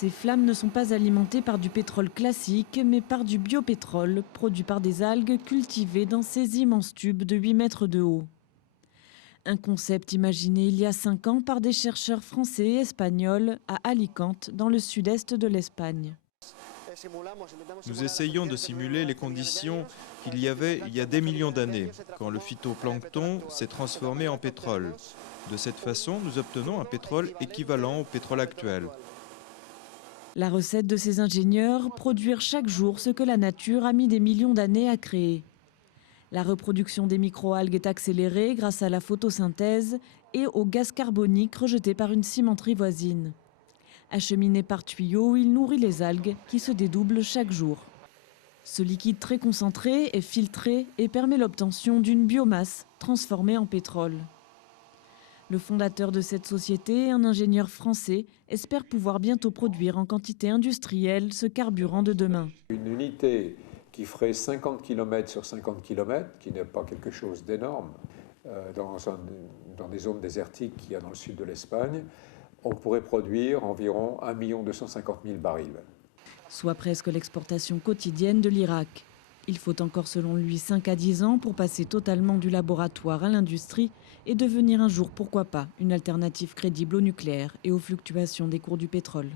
Ces flammes ne sont pas alimentées par du pétrole classique, mais par du biopétrole, produit par des algues cultivées dans ces immenses tubes de 8 mètres de haut. Un concept imaginé il y a 5 ans par des chercheurs français et espagnols à Alicante, dans le sud-est de l'Espagne. Nous essayons de simuler les conditions qu'il y avait il y a des millions d'années, quand le phytoplancton s'est transformé en pétrole. De cette façon, nous obtenons un pétrole équivalent au pétrole actuel. La recette de ces ingénieurs, produire chaque jour ce que la nature a mis des millions d'années à créer. La reproduction des microalgues est accélérée grâce à la photosynthèse et au gaz carbonique rejeté par une cimenterie voisine. Acheminé par tuyau, il nourrit les algues qui se dédoublent chaque jour. Ce liquide très concentré est filtré et permet l'obtention d'une biomasse transformée en pétrole. Le fondateur de cette société, un ingénieur français, espère pouvoir bientôt produire en quantité industrielle ce carburant de demain. Une unité qui ferait 50 km sur 50 km, qui n'est pas quelque chose d'énorme, dans des zones désertiques qu'il y a dans le sud de l'Espagne, on pourrait produire environ 1 250 000 barils. Soit presque l'exportation quotidienne de l'Irak. Il faut encore, selon lui, 5 à 10 ans pour passer totalement du laboratoire à l'industrie et devenir un jour, pourquoi pas, une alternative crédible au nucléaire et aux fluctuations des cours du pétrole.